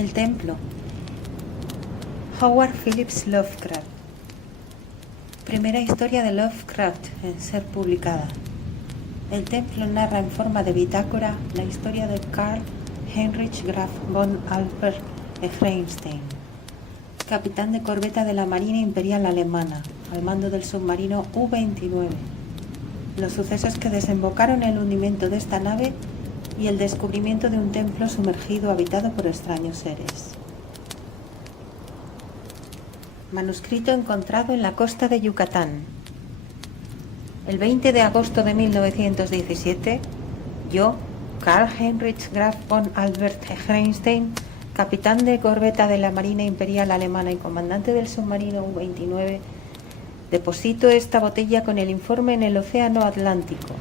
El templo. Howard Phillips Lovecraft. Primera historia de Lovecraft en ser publicada. El templo narra en forma de bitácora la historia de Karl Heinrich Graf von Albert Ehrenstein, capitán de corbeta de la Marina Imperial Alemana, al mando del submarino U-29. Los sucesos que desembocaron en el hundimiento de esta nave y el descubrimiento de un templo sumergido habitado por extraños seres. Manuscrito encontrado en la costa de Yucatán. El 20 de agosto de 1917, yo, Karl Heinrich Graf von Albert Ehrenstein, capitán de corbeta de la Marina Imperial Alemana y comandante del submarino U-29, deposito esta botella con el informe en el Océano Atlántico,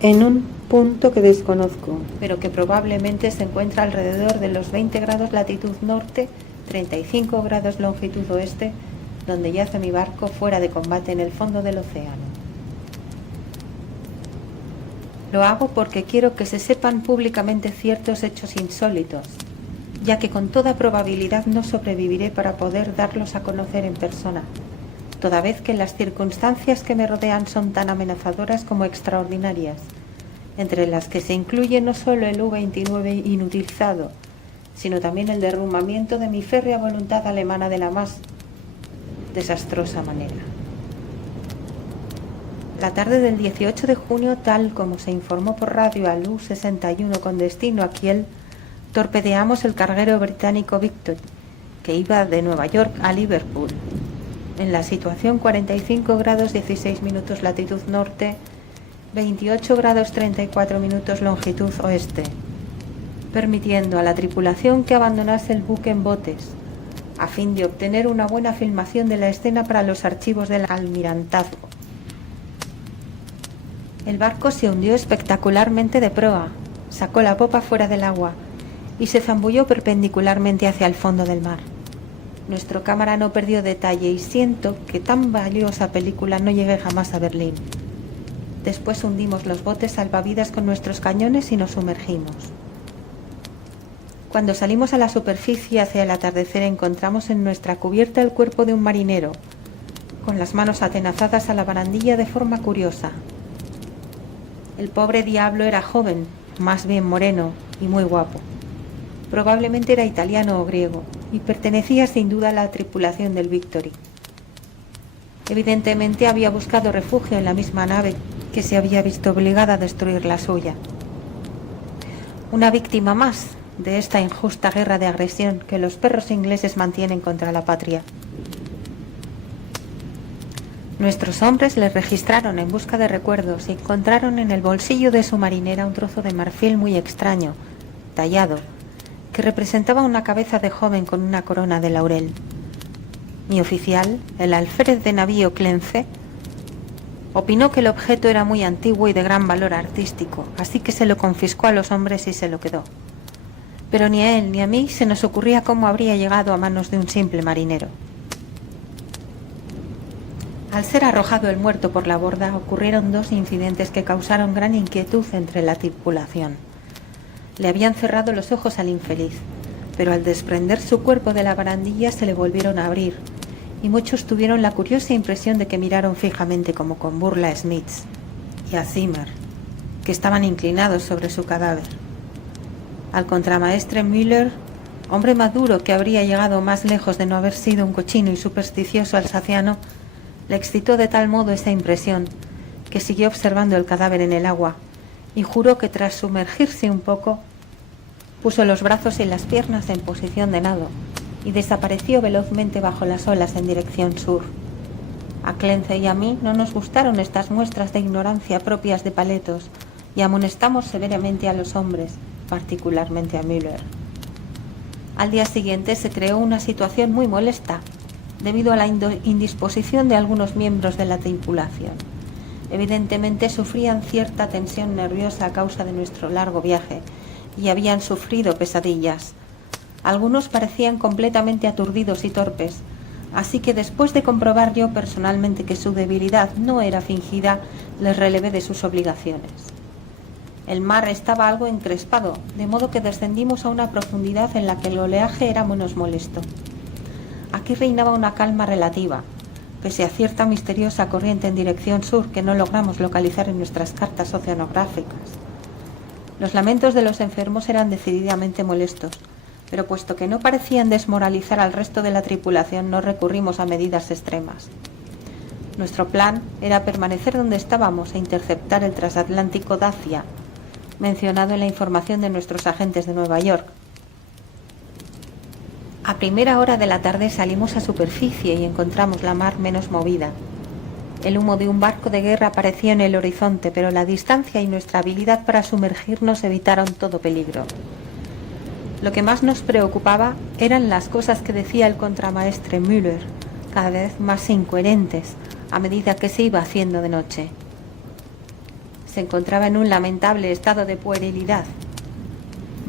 en un punto que desconozco, pero que probablemente se encuentra alrededor de los 20 grados latitud norte, 35 grados longitud oeste, donde yace mi barco fuera de combate en el fondo del océano. Lo hago porque quiero que se sepan públicamente ciertos hechos insólitos, ya que con toda probabilidad no sobreviviré para poder darlos a conocer en persona, toda vez que las circunstancias que me rodean son tan amenazadoras como extraordinarias, entre las que se incluye no solo el U-29 inutilizado, sino también el derrumbamiento de mi férrea voluntad alemana de la más desastrosa manera. La tarde del 18 de junio, tal como se informó por radio al U-61 con destino a Kiel, torpedeamos el carguero británico Victory, que iba de Nueva York a Liverpool, en la situación 45 grados 16 minutos latitud norte, 28 grados 34 minutos longitud oeste, permitiendo a la tripulación que abandonase el buque en botes, a fin de obtener una buena filmación de la escena para los archivos del almirantazgo. El barco se hundió espectacularmente de proa, sacó la popa fuera del agua y se zambulló perpendicularmente hacia el fondo del mar. Nuestro cámara no perdió detalle y siento que tan valiosa película no llegue jamás a Berlín. Después hundimos los botes salvavidas con nuestros cañones y nos sumergimos. Cuando salimos a la superficie hacia el atardecer encontramos en nuestra cubierta el cuerpo de un marinero, con las manos atenazadas a la barandilla de forma curiosa. El pobre diablo era joven, más bien moreno y muy guapo. Probablemente era italiano o griego y pertenecía sin duda a la tripulación del Victory. Evidentemente había buscado refugio en la misma nave que se había visto obligada a destruir la suya. Una víctima más de esta injusta guerra de agresión que los perros ingleses mantienen contra la patria. Nuestros hombres les registraron en busca de recuerdos y encontraron en el bolsillo de su marinera un trozo de marfil muy extraño, tallado, que representaba una cabeza de joven con una corona de laurel. Mi oficial, el alférez de navío Clence, opinó que el objeto era muy antiguo y de gran valor artístico, así que se lo confiscó a los hombres y se lo quedó. Pero ni a él ni a mí se nos ocurría cómo habría llegado a manos de un simple marinero. Al ser arrojado el muerto por la borda, ocurrieron dos incidentes que causaron gran inquietud entre la tripulación. Le habían cerrado los ojos al infeliz, pero al desprender su cuerpo de la barandilla se le volvieron a abrir, y muchos tuvieron la curiosa impresión de que miraron fijamente como con burla a Smith y a Zimmer, que estaban inclinados sobre su cadáver. Al contramaestre Müller, hombre maduro que habría llegado más lejos de no haber sido un cochino y supersticioso alsaciano, le excitó de tal modo esa impresión que siguió observando el cadáver en el agua y juró que tras sumergirse un poco puso los brazos y las piernas en posición de nado y desapareció velozmente bajo las olas en dirección sur. A Clence y a mí no nos gustaron estas muestras de ignorancia propias de paletos y amonestamos severamente a los hombres, particularmente a Müller. Al día siguiente se creó una situación muy molesta debido a la indisposición de algunos miembros de la tripulación. Evidentemente sufrían cierta tensión nerviosa a causa de nuestro largo viaje y habían sufrido pesadillas. Algunos parecían completamente aturdidos y torpes, así que después de comprobar yo personalmente que su debilidad no era fingida, les relevé de sus obligaciones. El mar estaba algo encrespado, de modo que descendimos a una profundidad en la que el oleaje era menos molesto. Aquí reinaba una calma relativa, pese a cierta misteriosa corriente en dirección sur que no logramos localizar en nuestras cartas oceanográficas. Los lamentos de los enfermos eran decididamente molestos, pero puesto que no parecían desmoralizar al resto de la tripulación, no recurrimos a medidas extremas. Nuestro plan era permanecer donde estábamos e interceptar el transatlántico Dacia, mencionado en la información de nuestros agentes de Nueva York. A primera hora de la tarde salimos a superficie y encontramos la mar menos movida. El humo de un barco de guerra apareció en el horizonte, pero la distancia y nuestra habilidad para sumergirnos evitaron todo peligro. Lo que más nos preocupaba eran las cosas que decía el contramaestre Müller, cada vez más incoherentes a medida que se iba haciendo de noche. Se encontraba en un lamentable estado de puerilidad.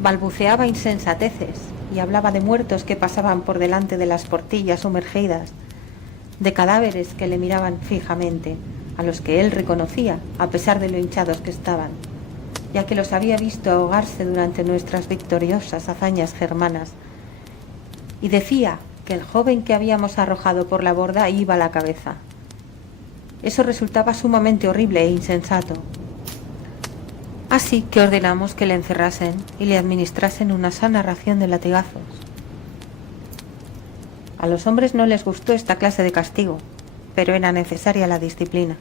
Balbuceaba insensateces y hablaba de muertos que pasaban por delante de las portillas sumergidas, de cadáveres que le miraban fijamente, a los que él reconocía, a pesar de lo hinchados que estaban, ya que los había visto ahogarse durante nuestras victoriosas hazañas germanas, y decía que el joven que habíamos arrojado por la borda iba a la cabeza. Eso resultaba sumamente horrible e insensato. Así que ordenamos que le encerrasen y le administrasen una sana ración de latigazos. A los hombres no les gustó esta clase de castigo, pero era necesaria la disciplina.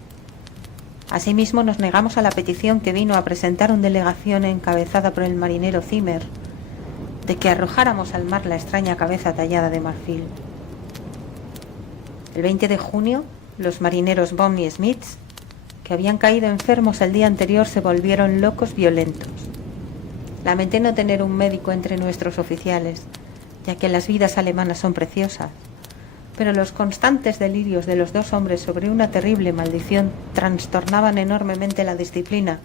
Asimismo, nos negamos a la petición que vino a presentar una delegación encabezada por el marinero Zimmer, de que arrojáramos al mar la extraña cabeza tallada de marfil. El 20 de junio, los marineros Bond y Smith, que habían caído enfermos el día anterior, se volvieron locos violentos. Lamenté no tener un médico entre nuestros oficiales, ya que las vidas alemanas son preciosas, pero los constantes delirios de los dos hombres sobre una terrible maldición trastornaban enormemente la disciplina,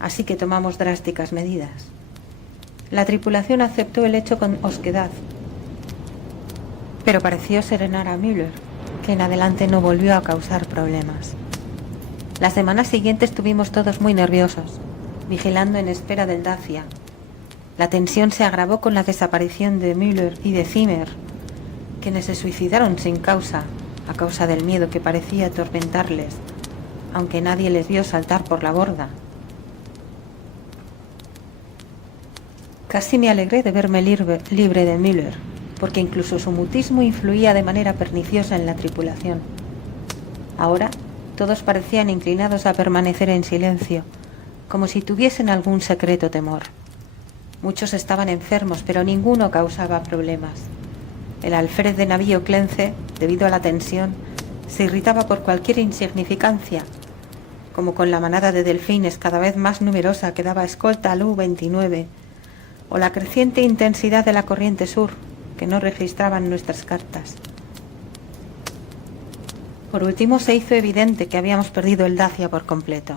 así que tomamos drásticas medidas. La tripulación aceptó el hecho con osquedad, pero pareció serenar a Müller, que en adelante no volvió a causar problemas. Las semanas siguientes estuvimos todos muy nerviosos, vigilando en espera del Dacia. La tensión se agravó con la desaparición de Müller y de Zimmer, quienes se suicidaron sin causa, a causa del miedo que parecía atormentarles, aunque nadie les vio saltar por la borda. Casi me alegré de verme libre de Müller, porque incluso su mutismo influía de manera perniciosa en la tripulación. Ahora, todos parecían inclinados a permanecer en silencio, como si tuviesen algún secreto temor. Muchos estaban enfermos, pero ninguno causaba problemas. El alférez de navío Clence, debido a la tensión, se irritaba por cualquier insignificancia, como con la manada de delfines cada vez más numerosa que daba escolta al U-29, o la creciente intensidad de la corriente sur, que no registraban nuestras cartas. Por último, se hizo evidente que habíamos perdido el Dacia por completo.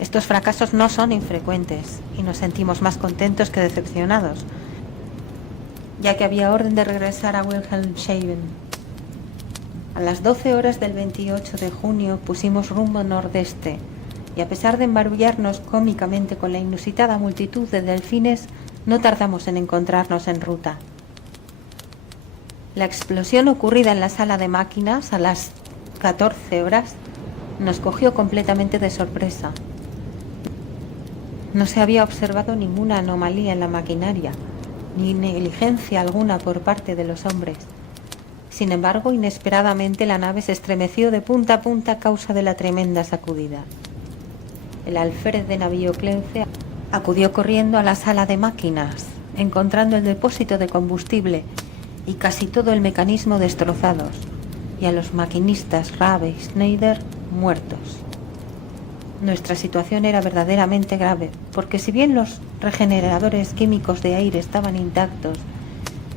Estos fracasos no son infrecuentes y nos sentimos más contentos que decepcionados, ya que había orden de regresar a Wilhelmshaven. A las 12 horas del 28 de junio pusimos rumbo nordeste y, a pesar de embarullarnos cómicamente con la inusitada multitud de delfines, no tardamos en encontrarnos en ruta. La explosión ocurrida en la sala de máquinas a las 14 horas nos cogió completamente de sorpresa. No se había observado ninguna anomalía en la maquinaria, ni negligencia alguna por parte de los hombres. Sin embargo, inesperadamente la nave se estremeció de punta a punta a causa de la tremenda sacudida. El alférez de navío Clence acudió corriendo a la sala de máquinas, encontrando el depósito de combustible y casi todo el mecanismo destrozados, y a los maquinistas Rabe y Schneider muertos. Nuestra situación era verdaderamente grave, porque si bien los regeneradores químicos de aire estaban intactos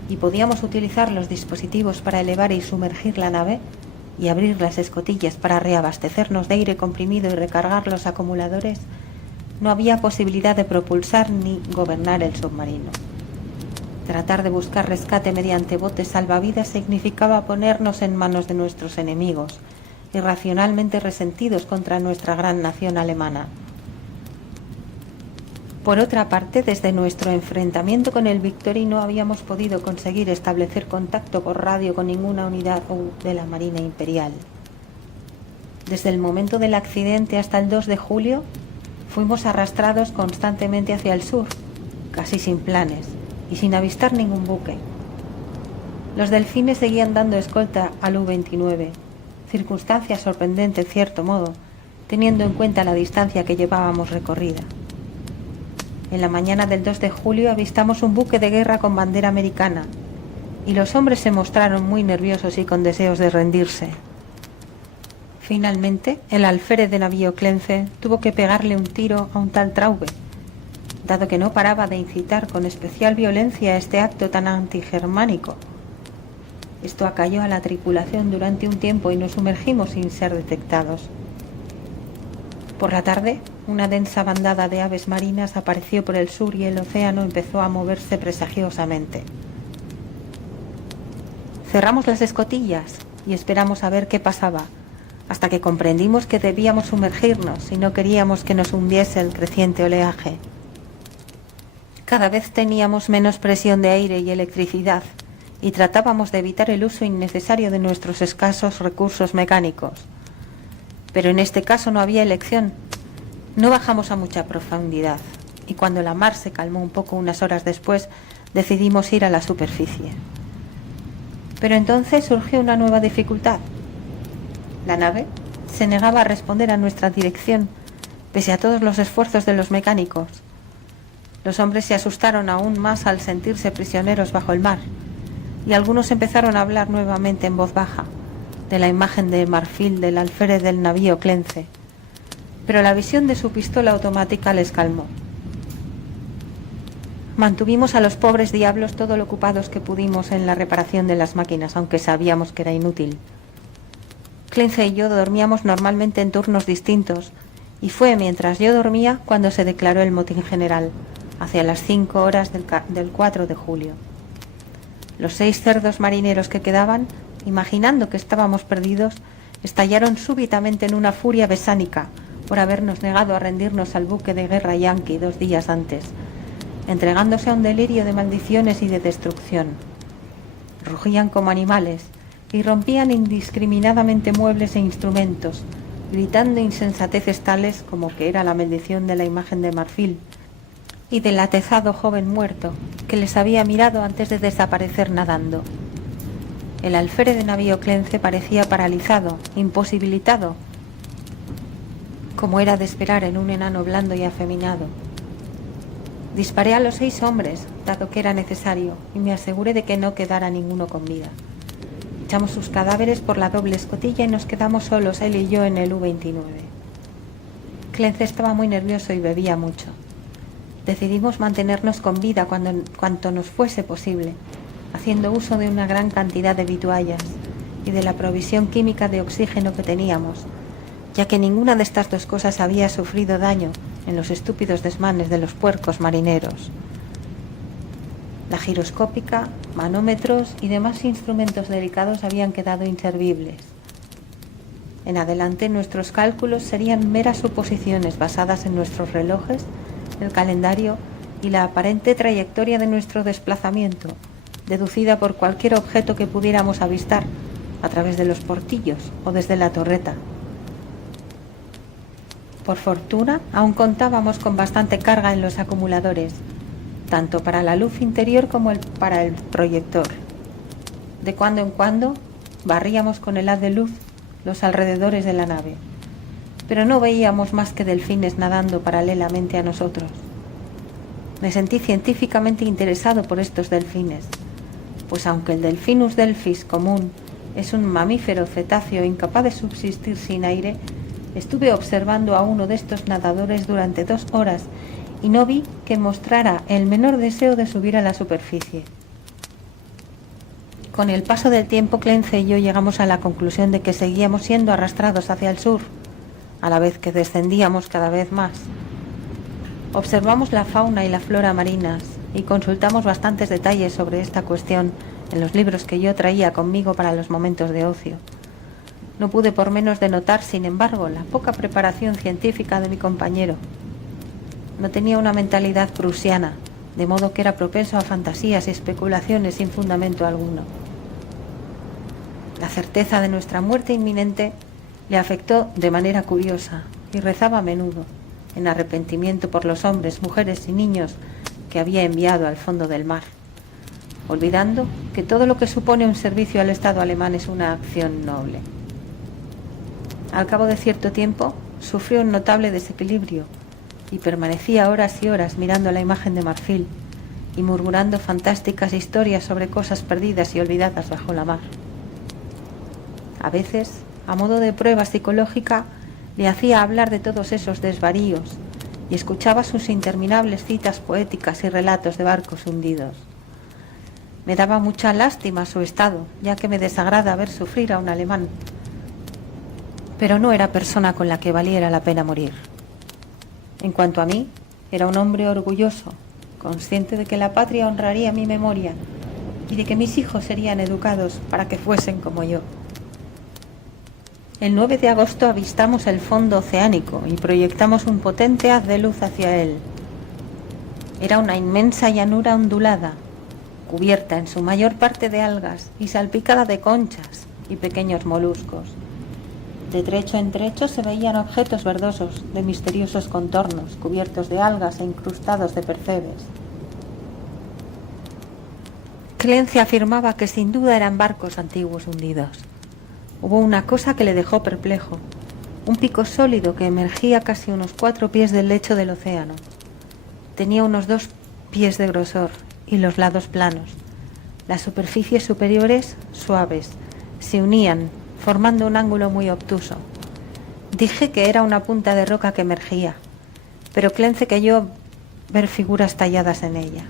y podíamos utilizar los dispositivos para elevar y sumergir la nave y abrir las escotillas para reabastecernos de aire comprimido y recargar los acumuladores, no había posibilidad de propulsar ni gobernar el submarino. Tratar de buscar rescate mediante botes salvavidas significaba ponernos en manos de nuestros enemigos, irracionalmente resentidos contra nuestra gran nación alemana. Por otra parte, desde nuestro enfrentamiento con el Victory no habíamos podido conseguir establecer contacto por radio con ninguna unidad de la Marina Imperial. Desde el momento del accidente hasta el 2 de julio, fuimos arrastrados constantemente hacia el sur, casi sin planes y sin avistar ningún buque. Los delfines seguían dando escolta al U-29, circunstancia sorprendente en cierto modo, teniendo en cuenta la distancia que llevábamos recorrida. En la mañana del 2 de julio avistamos un buque de guerra con bandera americana y los hombres se mostraron muy nerviosos y con deseos de rendirse. Finalmente, el alférez de navío Clence tuvo que pegarle un tiro a un tal Traube, dado que no paraba de incitar con especial violencia este acto tan antigermánico. Esto acalló a la tripulación durante un tiempo y nos sumergimos sin ser detectados. Por la tarde, una densa bandada de aves marinas apareció por el sur y el océano empezó a moverse presagiosamente. Cerramos las escotillas y esperamos a ver qué pasaba, hasta que comprendimos que debíamos sumergirnos si no queríamos que nos hundiese el creciente oleaje. Cada vez teníamos menos presión de aire y electricidad y tratábamos de evitar el uso innecesario de nuestros escasos recursos mecánicos. Pero en este caso no había elección. No bajamos a mucha profundidad y cuando la mar se calmó un poco unas horas después, decidimos ir a la superficie. Pero entonces surgió una nueva dificultad. La nave se negaba a responder a nuestra dirección, pese a todos los esfuerzos de los mecánicos. Los hombres se asustaron aún más al sentirse prisioneros bajo el mar, y algunos empezaron a hablar nuevamente en voz baja de la imagen de marfil del alférez del navío Clence, pero la visión de su pistola automática les calmó. Mantuvimos a los pobres diablos todo lo ocupados que pudimos en la reparación de las máquinas, aunque sabíamos que era inútil. Clence y yo dormíamos normalmente en turnos distintos, y fue mientras yo dormía cuando se declaró el motín general, hacia las 5 horas del 4 de julio. Los 6 cerdos marineros que quedaban, imaginando que estábamos perdidos, estallaron súbitamente en una furia besánica por habernos negado a rendirnos al buque de guerra yanqui 2 días antes, entregándose a un delirio de maldiciones y de destrucción. Rugían como animales y rompían indiscriminadamente muebles e instrumentos, gritando insensateces tales como que era la maldición de la imagen de marfil y del atezado joven muerto que les había mirado antes de desaparecer nadando. El alférez de navío Clence parecía paralizado, imposibilitado, como era de esperar en un enano blando y afeminado. Disparé a los 6 hombres, dado que era necesario, y me aseguré de que no quedara ninguno con vida. Echamos sus cadáveres por la doble escotilla y nos quedamos solos, él y yo, en el U-29. Clence estaba muy nervioso y bebía mucho. Decidimos mantenernos con vida cuanto nos fuese posible, haciendo uso de una gran cantidad de vituallas y de la provisión química de oxígeno que teníamos, ya que ninguna de estas dos cosas había sufrido daño en los estúpidos desmanes de los puercos marineros. La giroscópica, manómetros y demás instrumentos delicados habían quedado inservibles. En adelante nuestros cálculos serían meras suposiciones basadas en nuestros relojes, el calendario y la aparente trayectoria de nuestro desplazamiento, deducida por cualquier objeto que pudiéramos avistar a través de los portillos o desde la torreta. Por fortuna, aún contábamos con bastante carga en los acumuladores, tanto para la luz interior como para el proyector. De cuando en cuando barríamos con el haz de luz los alrededores de la nave, pero no veíamos más que delfines nadando paralelamente a nosotros. Me sentí científicamente interesado por estos delfines, pues aunque el Delfinus delphis común es un mamífero cetáceo incapaz de subsistir sin aire, estuve observando a uno de estos nadadores durante 2 horas y no vi que mostrara el menor deseo de subir a la superficie. Con el paso del tiempo, Clence y yo llegamos a la conclusión de que seguíamos siendo arrastrados hacia el sur, a la vez que descendíamos cada vez más. Observamos la fauna y la flora marinas y consultamos bastantes detalles sobre esta cuestión en los libros que yo traía conmigo para los momentos de ocio. No pude por menos de notar, sin embargo, la poca preparación científica de mi compañero. No tenía una mentalidad prusiana, de modo que era propenso a fantasías y especulaciones sin fundamento alguno. La certeza de nuestra muerte inminente le afectó de manera curiosa y rezaba a menudo, en arrepentimiento por los hombres, mujeres y niños que había enviado al fondo del mar, olvidando que todo lo que supone un servicio al Estado alemán es una acción noble. Al cabo de cierto tiempo, sufrió un notable desequilibrio y permanecía horas y horas mirando la imagen de marfil y murmurando fantásticas historias sobre cosas perdidas y olvidadas bajo la mar. A veces, a modo de prueba psicológica, le hacía hablar de todos esos desvaríos y escuchaba sus interminables citas poéticas y relatos de barcos hundidos. Me daba mucha lástima su estado, ya que me desagrada ver sufrir a un alemán, pero no era persona con la que valiera la pena morir. En cuanto a mí, era un hombre orgulloso, consciente de que la patria honraría mi memoria y de que mis hijos serían educados para que fuesen como yo. El 9 de agosto avistamos el fondo oceánico y proyectamos un potente haz de luz hacia él. Era una inmensa llanura ondulada, cubierta en su mayor parte de algas y salpicada de conchas y pequeños moluscos. De trecho en trecho se veían objetos verdosos de misteriosos contornos, cubiertos de algas e incrustados de percebes. Clency afirmaba que sin duda eran barcos antiguos hundidos. Hubo una cosa que le dejó perplejo, un pico sólido que emergía casi unos 4 pies del lecho del océano. Tenía unos 2 pies de grosor y los lados planos. Las superficies superiores, suaves, se unían, formando un ángulo muy obtuso. Dije que era una punta de roca que emergía, pero Clency creyó ver figuras talladas en ella.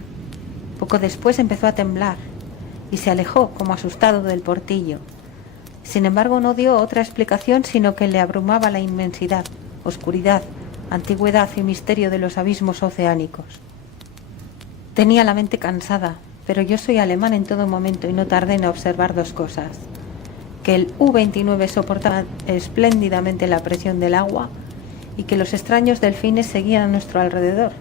Poco después empezó a temblar y se alejó como asustado del portillo. Sin embargo, no dio otra explicación sino que le abrumaba la inmensidad, oscuridad, antigüedad y misterio de los abismos oceánicos. Tenía la mente cansada, pero yo soy alemán en todo momento y no tardé en observar 2 cosas: que el U-29 soportaba espléndidamente la presión del agua y que los extraños delfines seguían a nuestro alrededor,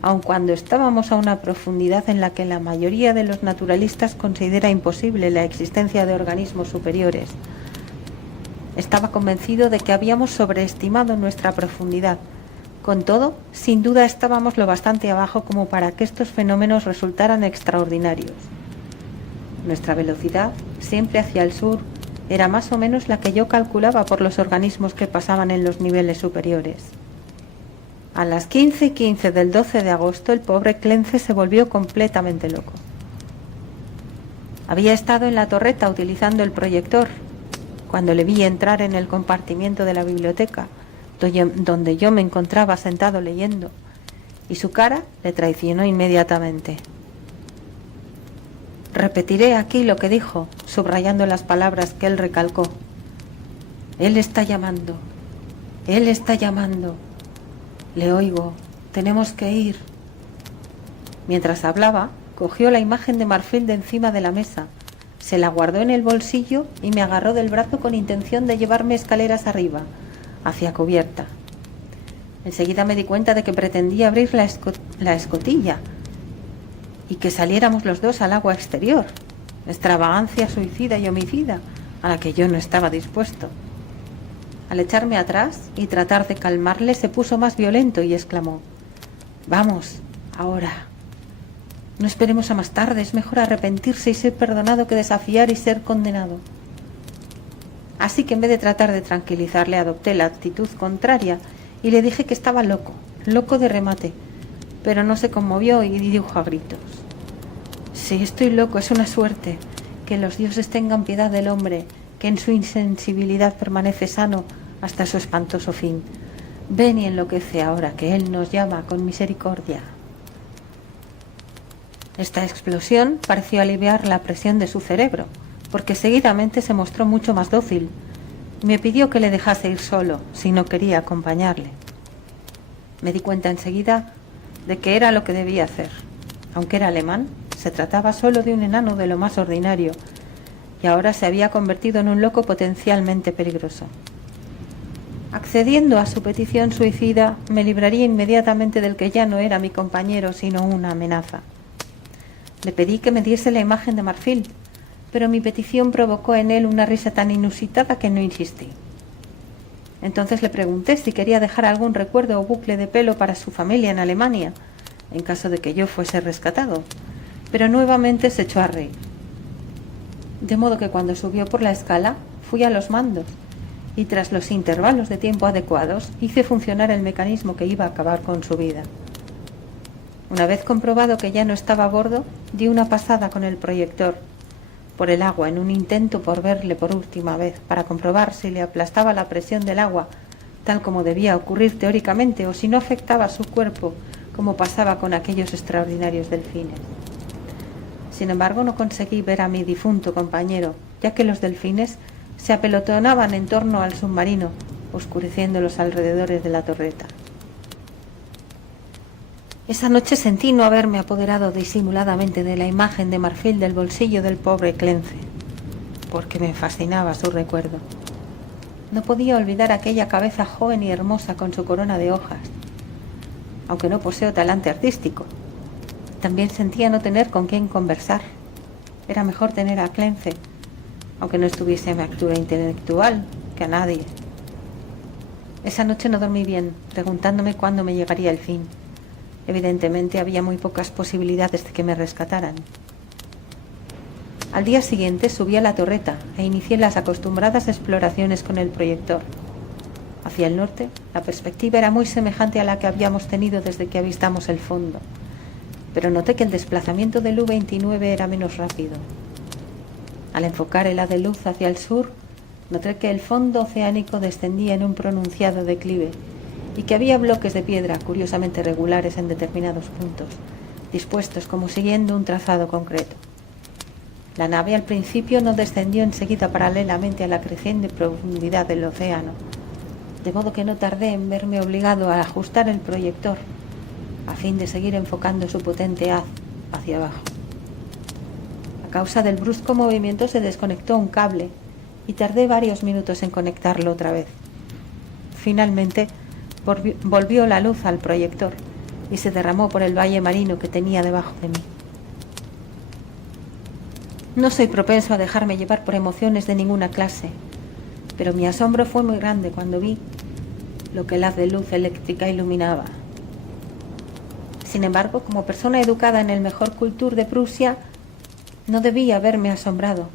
aun cuando estábamos a una profundidad en la que la mayoría de los naturalistas considera imposible la existencia de organismos superiores. Estaba convencido de que habíamos sobreestimado nuestra profundidad. Con todo, sin duda estábamos lo bastante abajo como para que estos fenómenos resultaran extraordinarios. Nuestra velocidad, siempre hacia el sur, era más o menos la que yo calculaba por los organismos que pasaban en los niveles superiores. A las 15:15 del 12 de agosto, el pobre Clency se volvió completamente loco. Había estado en la torreta utilizando el proyector cuando le vi entrar en el compartimiento de la biblioteca, donde yo me encontraba sentado leyendo, y su cara le traicionó inmediatamente. Repetiré aquí lo que dijo, subrayando las palabras que él recalcó. Él está llamando. Él está llamando. Le oigo. Tenemos que ir. Mientras hablaba, cogió la imagen de marfil de encima de la mesa, se la guardó en el bolsillo y me agarró del brazo con intención de llevarme escaleras arriba, hacia cubierta. Enseguida me di cuenta de que pretendía abrir la escotilla y que saliéramos los dos al agua exterior, extravagancia suicida y homicida a la que yo no estaba dispuesto. Al echarme atrás y tratar de calmarle, se puso más violento y exclamó: «Vamos, ahora. No esperemos a más tarde, es mejor arrepentirse y ser perdonado que desafiar y ser condenado». Así que en vez de tratar de tranquilizarle, adopté la actitud contraria y le dije que estaba loco, loco de remate, pero no se conmovió y dijo a gritos: «Sí, estoy loco, es una suerte. Que los dioses tengan piedad del hombre, que en su insensibilidad permanece sano hasta su espantoso fin. Ven y enloquece ahora, que él nos llama con misericordia». Esta explosión pareció aliviar la presión de su cerebro, porque seguidamente se mostró mucho más dócil. Me pidió que le dejase ir solo, si no quería acompañarle. Me di cuenta enseguida de que era lo que debía hacer. Aunque era alemán, se trataba solo de un enano de lo más ordinario, y ahora se había convertido en un loco potencialmente peligroso. Accediendo a su petición suicida, me libraría inmediatamente del que ya no era mi compañero, sino una amenaza. Le pedí que me diese la imagen de marfil, pero mi petición provocó en él una risa tan inusitada que no insistí. Entonces le pregunté si quería dejar algún recuerdo o bucle de pelo para su familia en Alemania, en caso de que yo fuese rescatado, pero nuevamente se echó a reír. De modo que cuando subió por la escala, fui a los mandos, y tras los intervalos de tiempo adecuados, hice funcionar el mecanismo que iba a acabar con su vida. Una vez comprobado que ya no estaba a bordo, di una pasada con el proyector por el agua en un intento por verle por última vez, para comprobar si le aplastaba la presión del agua, tal como debía ocurrir teóricamente, o si no afectaba a su cuerpo, como pasaba con aquellos extraordinarios delfines. Sin embargo, no conseguí ver a mi difunto compañero, ya que los delfines se apelotonaban en torno al submarino, oscureciendo los alrededores de la torreta. Esa noche sentí no haberme apoderado disimuladamente de la imagen de marfil del bolsillo del pobre Clence, porque me fascinaba su recuerdo. No podía olvidar aquella cabeza joven y hermosa con su corona de hojas. Aunque no poseo talante artístico, también sentía no tener con quién conversar. Era mejor tener a Clence, aunque no estuviese en mi altura intelectual, que a nadie. Esa noche no dormí bien, preguntándome cuándo me llegaría el fin. Evidentemente había muy pocas posibilidades de que me rescataran. Al día siguiente subí a la torreta e inicié las acostumbradas exploraciones con el proyector. Hacia el norte, la perspectiva era muy semejante a la que habíamos tenido desde que avistamos el fondo, pero noté que el desplazamiento del U-29 era menos rápido. Al enfocar el haz de luz hacia el sur, noté que el fondo oceánico descendía en un pronunciado declive y que había bloques de piedra curiosamente regulares en determinados puntos, dispuestos como siguiendo un trazado concreto. La nave al principio no descendió enseguida paralelamente a la creciente profundidad del océano, de modo que no tardé en verme obligado a ajustar el proyector a fin de seguir enfocando su potente haz hacia abajo. A causa del brusco movimiento se desconectó un cable y tardé varios minutos en conectarlo otra vez. Finalmente volvió la luz al proyector y se derramó por el valle marino que tenía debajo de mí. No soy propenso a dejarme llevar por emociones de ninguna clase, pero mi asombro fue muy grande cuando vi lo que el haz de luz eléctrica iluminaba. Sin embargo, como persona educada en el mejor cultur de Prusia, no debía haberme asombrado,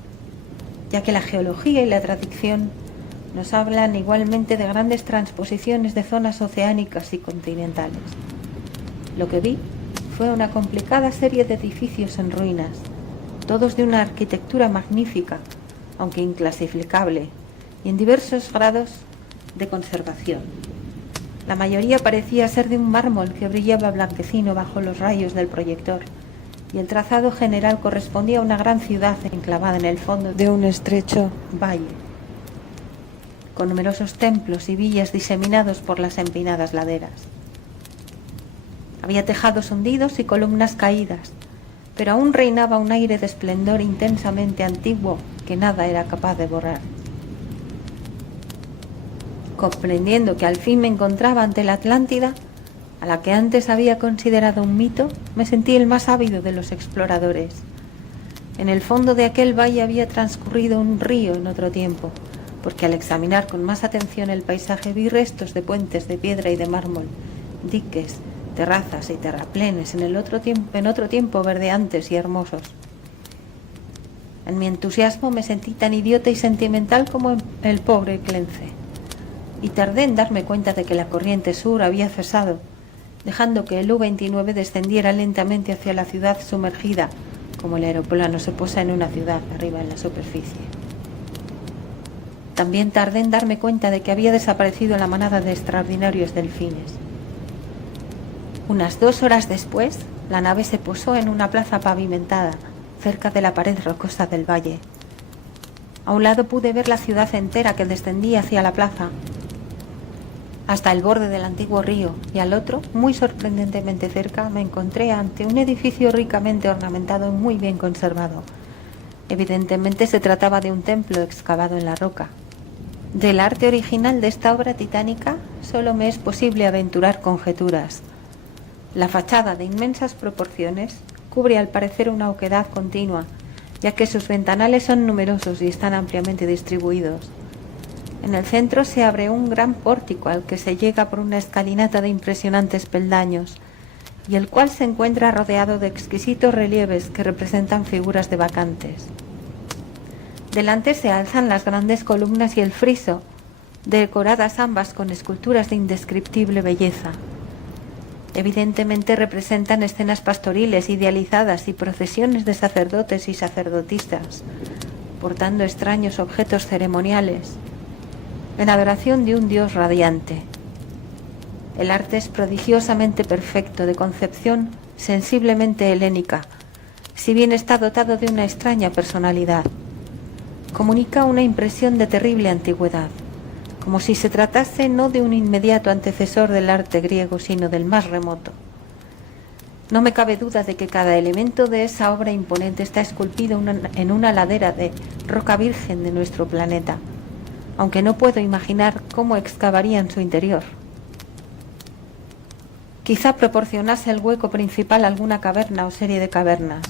ya que la geología y la tradición nos hablan igualmente de grandes transposiciones de zonas oceánicas y continentales. Lo que vi fue una complicada serie de edificios en ruinas, todos de una arquitectura magnífica, aunque inclasificable, y en diversos grados de conservación. La mayoría parecía ser de un mármol que brillaba blanquecino bajo los rayos del proyector, y el trazado general correspondía a una gran ciudad enclavada en el fondo de un estrecho valle, con numerosos templos y villas diseminados por las empinadas laderas. Había tejados hundidos y columnas caídas, pero aún reinaba un aire de esplendor intensamente antiguo que nada era capaz de borrar. Comprendiendo que al fin me encontraba ante la Atlántida, a la que antes había considerado un mito, me sentí el más ávido de los exploradores. En el fondo de aquel valle había transcurrido un río en otro tiempo, porque al examinar con más atención el paisaje vi restos de puentes de piedra y de mármol, diques, terrazas y terraplenes en otro tiempo verdeantes y hermosos. En mi entusiasmo me sentí tan idiota y sentimental como el pobre Clence, y tardé en darme cuenta de que la corriente sur había cesado, dejando que el U-29 descendiera lentamente hacia la ciudad sumergida, como el aeroplano se posa en una ciudad arriba en la superficie. También tardé en darme cuenta de que había desaparecido la manada de extraordinarios delfines. Unas 2 horas después, la nave se posó en una plaza pavimentada, cerca de la pared rocosa del valle. A un lado pude ver la ciudad entera que descendía hacia la plaza, hasta el borde del antiguo río, y al otro, muy sorprendentemente cerca, me encontré ante un edificio ricamente ornamentado y muy bien conservado. Evidentemente se trataba de un templo excavado en la roca. Del arte original de esta obra titánica solo me es posible aventurar conjeturas. La fachada, de inmensas proporciones, cubre al parecer una oquedad continua, ya que sus ventanales son numerosos y están ampliamente distribuidos. En el centro se abre un gran pórtico al que se llega por una escalinata de impresionantes peldaños, y el cual se encuentra rodeado de exquisitos relieves que representan figuras de bacantes. Delante se alzan las grandes columnas y el friso, decoradas ambas con esculturas de indescriptible belleza. Evidentemente representan escenas pastoriles idealizadas y procesiones de sacerdotes y sacerdotisas, portando extraños objetos ceremoniales, en adoración de un dios radiante. El arte es prodigiosamente perfecto, de concepción sensiblemente helénica, si bien está dotado de una extraña personalidad. Comunica una impresión de terrible antigüedad, como si se tratase no de un inmediato antecesor del arte griego, sino del más remoto. No me cabe duda de que cada elemento de esa obra imponente está esculpido en una ladera de roca virgen de nuestro planeta, aunque no puedo imaginar cómo excavaría en su interior. Quizá proporcionase el hueco principal alguna caverna o serie de cavernas.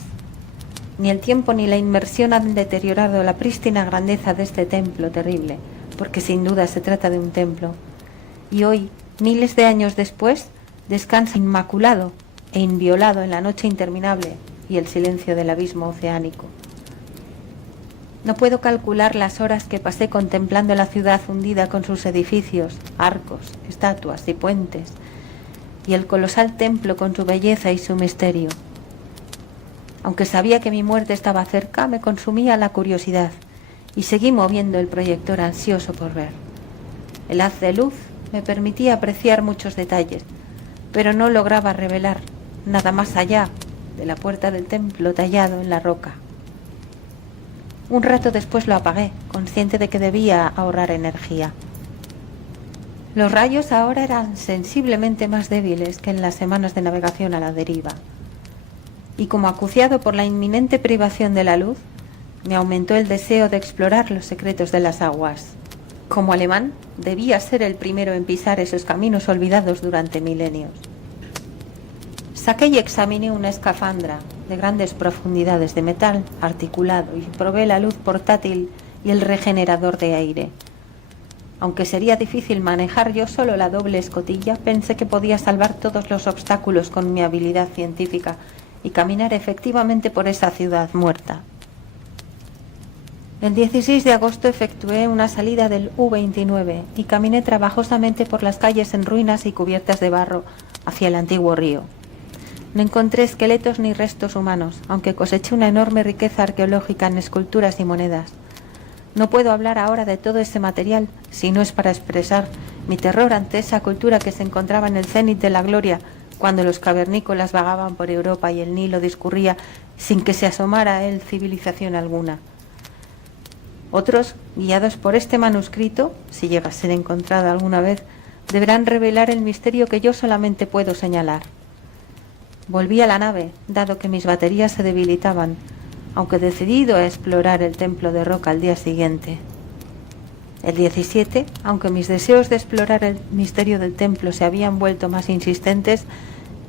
Ni el tiempo ni la inmersión han deteriorado la prístina grandeza de este templo terrible, porque sin duda se trata de un templo. Y hoy, miles de años después, descansa inmaculado e inviolado en la noche interminable y el silencio del abismo oceánico. No puedo calcular las horas que pasé contemplando la ciudad hundida con sus edificios, arcos, estatuas y puentes, y el colosal templo con su belleza y su misterio. Aunque sabía que mi muerte estaba cerca, me consumía la curiosidad y seguí moviendo el proyector ansioso por ver. El haz de luz me permitía apreciar muchos detalles, pero no lograba revelar nada más allá de la puerta del templo tallado en la roca. Un rato después lo apagué, consciente de que debía ahorrar energía. Los rayos ahora eran sensiblemente más débiles que en las semanas de navegación a la deriva. Y como acuciado por la inminente privación de la luz, me aumentó el deseo de explorar los secretos de las aguas. Como alemán, debía ser el primero en pisar esos caminos olvidados durante milenios. Saqué y examiné una escafandra de grandes profundidades de metal articulado y probé la luz portátil y el regenerador de aire. Aunque sería difícil manejar yo solo la doble escotilla, pensé que podía salvar todos los obstáculos con mi habilidad científica y caminar efectivamente por esa ciudad muerta. El 16 de agosto efectué una salida del U-29 y caminé trabajosamente por las calles en ruinas y cubiertas de barro hacia el antiguo río. No encontré esqueletos ni restos humanos, aunque coseché una enorme riqueza arqueológica en esculturas y monedas. No puedo hablar ahora de todo ese material si no es para expresar mi terror ante esa cultura que se encontraba en el cénit de la gloria cuando los cavernícolas vagaban por Europa y el Nilo discurría sin que se asomara a él civilización alguna. Otros, guiados por este manuscrito, si llega a ser encontrado alguna vez, deberán revelar el misterio que yo solamente puedo señalar. Volví a la nave, dado que mis baterías se debilitaban, aunque decidido a explorar el templo de roca al día siguiente. El 17, aunque mis deseos de explorar el misterio del templo se habían vuelto más insistentes,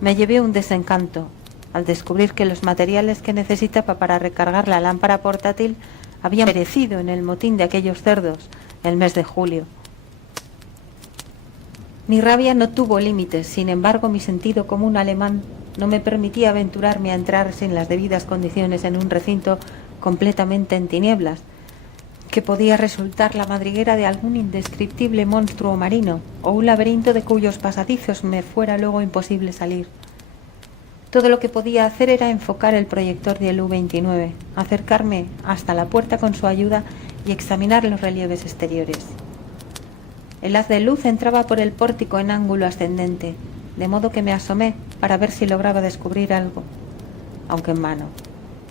me llevé un desencanto al descubrir que los materiales que necesitaba para recargar la lámpara portátil habían perecido en el motín de aquellos cerdos el mes de julio. Mi rabia no tuvo límites, sin embargo mi sentido común alemán no me permitía aventurarme a entrar sin las debidas condiciones en un recinto completamente en tinieblas, que podía resultar la madriguera de algún indescriptible monstruo marino o un laberinto de cuyos pasadizos me fuera luego imposible salir. Todo lo que podía hacer era enfocar el proyector del U-29, acercarme hasta la puerta con su ayuda y examinar los relieves exteriores. El haz de luz entraba por el pórtico en ángulo ascendente, de modo que me asomé para ver si lograba descubrir algo, aunque en vano.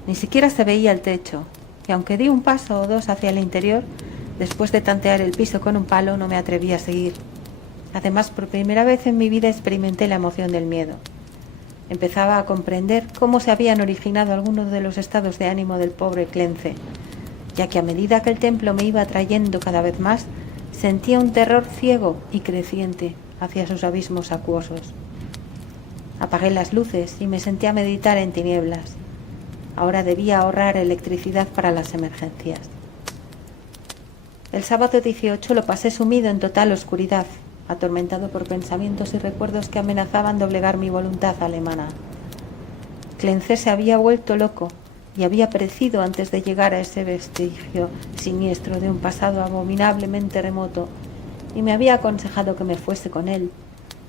Ni siquiera se veía el techo, y aunque di un paso o dos hacia el interior, después de tantear el piso con un palo no me atreví a seguir. Además, por primera vez en mi vida experimenté la emoción del miedo. Empezaba a comprender cómo se habían originado algunos de los estados de ánimo del pobre Clence, ya que a medida que el templo me iba atrayendo cada vez más, Sentía un terror ciego y creciente hacia sus abismos acuosos. Apagué las luces y me senté a meditar en tinieblas. Ahora debía ahorrar electricidad para las emergencias. El sábado 18 lo pasé sumido en total oscuridad, atormentado por pensamientos y recuerdos que amenazaban doblegar mi voluntad alemana. Clencé se había vuelto loco y había perecido antes de llegar a ese vestigio siniestro de un pasado abominablemente remoto, y me había aconsejado que me fuese con él.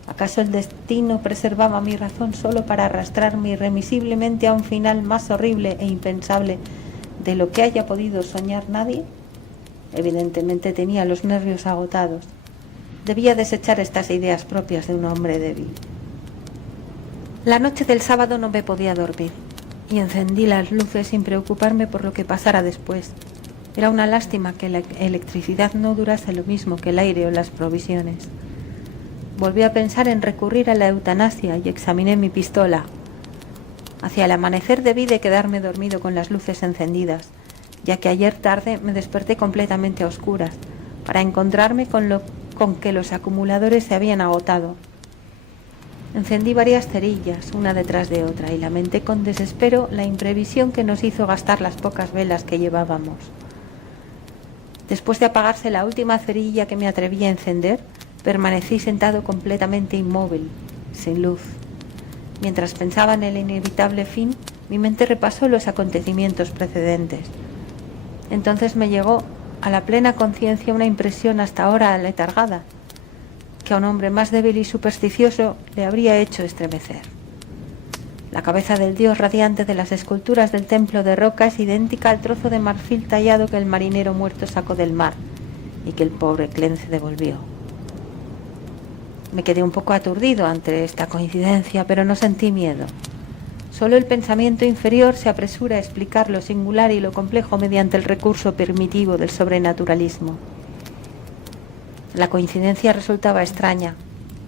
¿Acaso el destino preservaba mi razón solo para arrastrarme irremisiblemente a un final más horrible e impensable de lo que haya podido soñar nadie? Evidentemente tenía los nervios agotados. Debía desechar estas ideas propias de un hombre débil. La noche del sábado no me podía dormir y encendí las luces sin preocuparme por lo que pasara después. Era una lástima que la electricidad no durase lo mismo que el aire o las provisiones. Volví a pensar en recurrir a la eutanasia y examiné mi pistola. Hacia el amanecer debí de quedarme dormido con las luces encendidas, ya que ayer tarde me desperté completamente a oscuras, para encontrarme con que los acumuladores se habían agotado. Encendí varias cerillas, una detrás de otra, y lamenté con desespero la imprevisión que nos hizo gastar las pocas velas que llevábamos. Después de apagarse la última cerilla que me atreví a encender, permanecí sentado completamente inmóvil, sin luz. Mientras pensaba en el inevitable fin, mi mente repasó los acontecimientos precedentes. Entonces me llegó a la plena conciencia una impresión hasta ahora aletargada, que a un hombre más débil y supersticioso le habría hecho estremecer. La cabeza del dios radiante de las esculturas del templo de roca es idéntica al trozo de marfil tallado que el marinero muerto sacó del mar y que el pobre Clence devolvió. Me quedé un poco aturdido ante esta coincidencia, pero no sentí miedo. Solo el pensamiento inferior se apresura a explicar lo singular y lo complejo mediante el recurso primitivo del sobrenaturalismo. La coincidencia resultaba extraña,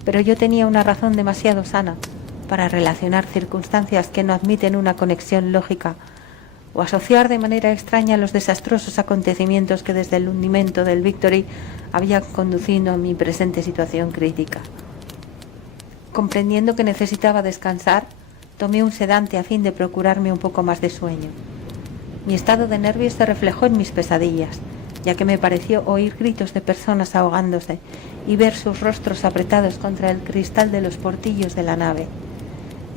pero yo tenía una razón demasiado sana para relacionar circunstancias que no admiten una conexión lógica o asociar de manera extraña los desastrosos acontecimientos que desde el hundimiento del Victory habían conducido a mi presente situación crítica. Comprendiendo que necesitaba descansar, tomé un sedante a fin de procurarme un poco más de sueño. Mi estado de nervios se reflejó en mis pesadillas, ya que me pareció oír gritos de personas ahogándose y ver sus rostros apretados contra el cristal de los portillos de la nave.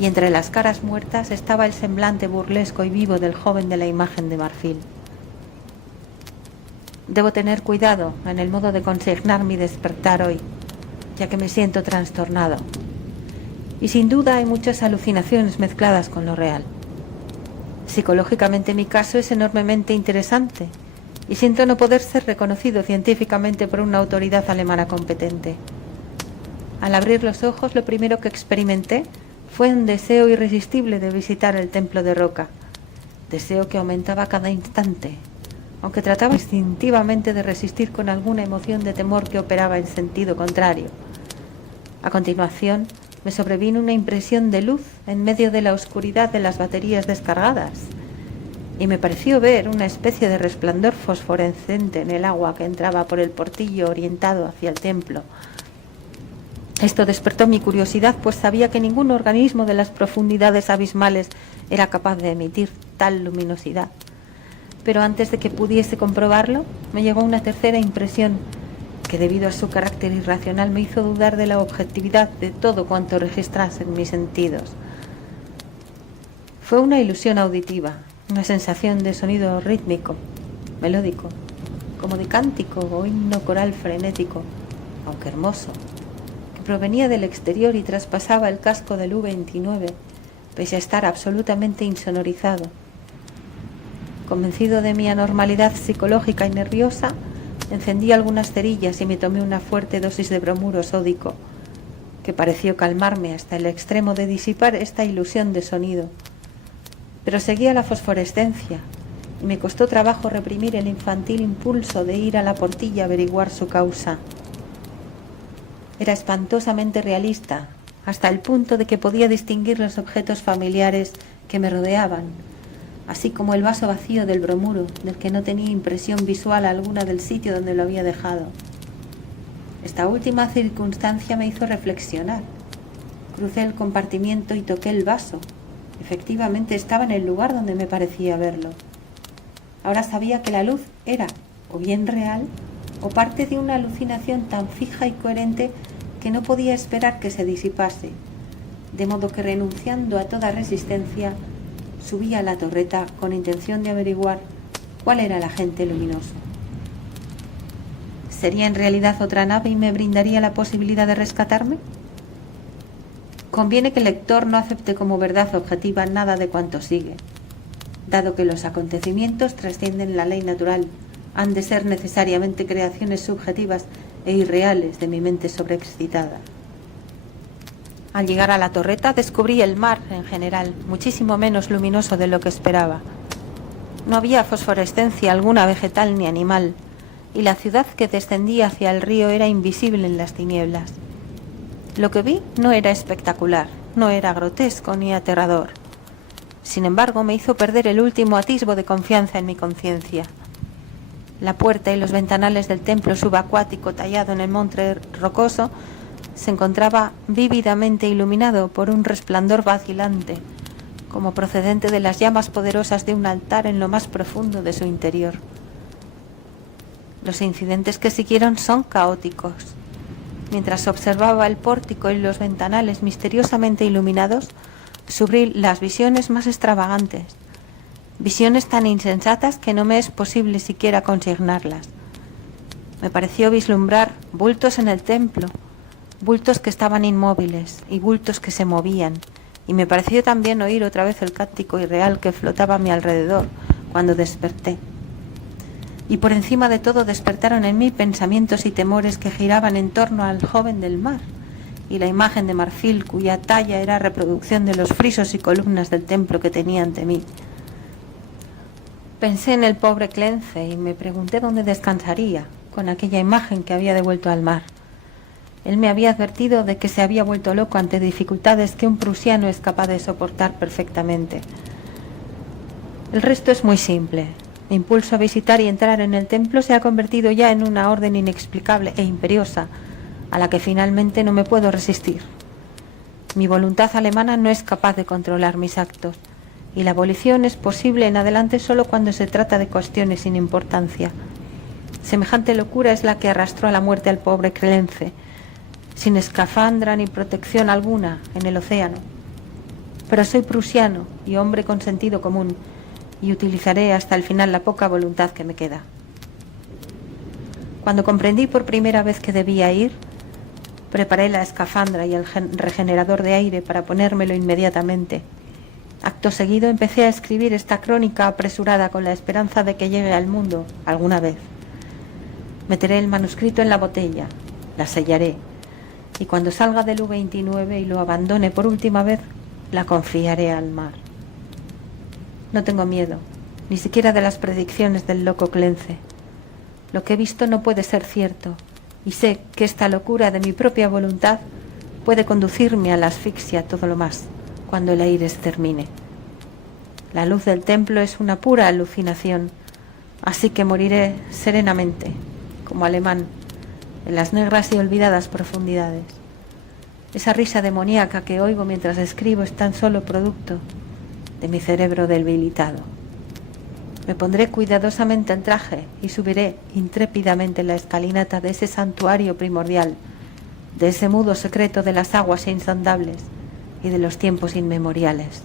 Y entre las caras muertas estaba el semblante burlesco y vivo del joven de la imagen de marfil. Debo tener cuidado en el modo de consignar mi despertar hoy, ya que me siento trastornado. Y sin duda hay muchas alucinaciones mezcladas con lo real. Psicológicamente mi caso es enormemente interesante y siento no poder ser reconocido científicamente por una autoridad alemana competente. Al abrir los ojos, lo primero que experimenté fue un deseo irresistible de visitar el templo de roca, deseo que aumentaba cada instante, aunque trataba instintivamente de resistir con alguna emoción de temor que operaba en sentido contrario. A continuación, me sobrevino una impresión de luz en medio de la oscuridad de las baterías descargadas, y me pareció ver una especie de resplandor fosforescente en el agua que entraba por el portillo orientado hacia el templo. Esto despertó mi curiosidad, pues sabía que ningún organismo de las profundidades abismales era capaz de emitir tal luminosidad. Pero antes de que pudiese comprobarlo, me llegó una tercera impresión que, debido a su carácter irracional, me hizo dudar de la objetividad de todo cuanto registrasen mis sentidos. Fue una ilusión auditiva, una sensación de sonido rítmico, melódico, como de cántico o himno coral frenético, aunque hermoso, que provenía del exterior y traspasaba el casco del U-29, pese a estar absolutamente insonorizado. Convencido de mi anormalidad psicológica y nerviosa, encendí algunas cerillas y me tomé una fuerte dosis de bromuro sódico, que pareció calmarme hasta el extremo de disipar esta ilusión de sonido. Pero seguía la fosforescencia y me costó trabajo reprimir el infantil impulso de ir a la portilla a averiguar su causa. Era espantosamente realista, hasta el punto de que podía distinguir los objetos familiares que me rodeaban, así como el vaso vacío del bromuro, del que no tenía impresión visual alguna del sitio donde lo había dejado. Esta última circunstancia me hizo reflexionar. Crucé el compartimiento y toqué el vaso. Efectivamente estaba en el lugar donde me parecía verlo. Ahora sabía que la luz era o bien real o parte de una alucinación tan fija y coherente que no podía esperar que se disipase, de modo que renunciando a toda resistencia, subí a la torreta con intención de averiguar cuál era el agente luminoso. ¿Sería en realidad otra nave y me brindaría la posibilidad de rescatarme? Conviene que el lector no acepte como verdad objetiva nada de cuanto sigue. Dado que los acontecimientos trascienden la ley natural, han de ser necesariamente creaciones subjetivas e irreales de mi mente sobreexcitada. Al llegar a la torreta descubrí el mar en general, muchísimo menos luminoso de lo que esperaba. No había fosforescencia alguna vegetal ni animal, y la ciudad que descendía hacia el río era invisible en las tinieblas. Lo que vi no era espectacular, no era grotesco ni aterrador. Sin embargo, me hizo perder el último atisbo de confianza en mi conciencia. La puerta y los ventanales del templo subacuático tallado en el monte rocoso se encontraba vívidamente iluminado por un resplandor vacilante, como procedente de las llamas poderosas de un altar en lo más profundo de su interior. Los incidentes que siguieron son caóticos. Mientras observaba el pórtico y los ventanales misteriosamente iluminados, sufrí las visiones más extravagantes, visiones tan insensatas que no me es posible siquiera consignarlas. Me pareció vislumbrar bultos en el templo, bultos que estaban inmóviles y bultos que se movían, y me pareció también oír otra vez el cántico irreal que flotaba a mi alrededor cuando desperté. Y por encima de todo despertaron en mí pensamientos y temores que giraban en torno al joven del mar y la imagen de marfil cuya talla era reproducción de los frisos y columnas del templo que tenía ante mí. Pensé en el pobre Clence y me pregunté dónde descansaría con aquella imagen que había devuelto al mar. Él me había advertido de que se había vuelto loco ante dificultades que un prusiano es capaz de soportar perfectamente. El resto es muy simple. Mi impulso a visitar y entrar en el templo se ha convertido ya en una orden inexplicable e imperiosa, a la que finalmente no me puedo resistir. Mi voluntad alemana no es capaz de controlar mis actos, y la abolición es posible en adelante solo cuando se trata de cuestiones sin importancia. Semejante locura es la que arrastró a la muerte al pobre Clence, sin escafandra ni protección alguna en el océano. Pero soy prusiano y hombre con sentido común, y utilizaré hasta el final la poca voluntad que me queda. Cuando comprendí por primera vez que debía ir, preparé la escafandra y el regenerador de aire para ponérmelo inmediatamente. Acto seguido empecé a escribir esta crónica apresurada con la esperanza de que llegue al mundo alguna vez. Meteré el manuscrito en la botella, la sellaré, y cuando salga del U-29 y lo abandone por última vez, la confiaré al mar. No tengo miedo, ni siquiera de las predicciones del loco Clence. Lo que he visto no puede ser cierto, y sé que esta locura de mi propia voluntad puede conducirme a la asfixia todo lo más, cuando el aire se termine. La luz del templo es una pura alucinación, así que moriré serenamente, como alemán, en las negras y olvidadas profundidades. Esa risa demoníaca que oigo mientras escribo es tan solo producto de mi cerebro debilitado. Me pondré cuidadosamente el traje y subiré intrépidamente la escalinata de ese santuario primordial, de ese mudo secreto de las aguas insondables y de los tiempos inmemoriales.